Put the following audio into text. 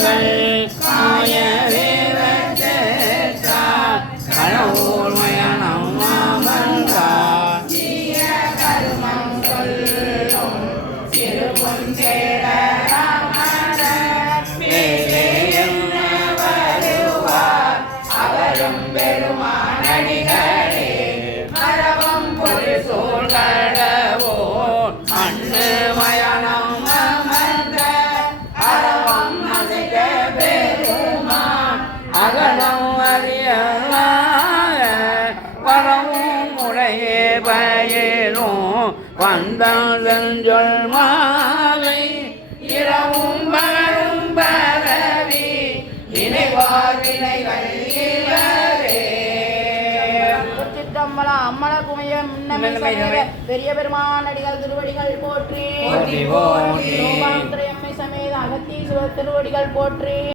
கண்கள் காயவே கடவுள் மயனம் அமர்ந்தார் கருமம் சொல்லும் திருப்பும் சேர வருவார் அவரும் பெருமானடிகளே மரபம் பொரு சூழ்கடவோ அண்ணு மயனம் அமர்ந்த அறவம் அசைக்க பெருமான் அகலம் அறிய வரவும் முறையே பயிரும் வந்தல் சொல் மாலை இரவும் பகலும் பரவி நினைவார் வினைகள் அம்மல குமையம் பெரிய பெருமானடிகள் திருவடிகள் போற்றி போற்றி சமேத அகத்தீஸ்வரர் திருவடிகள் போற்றி.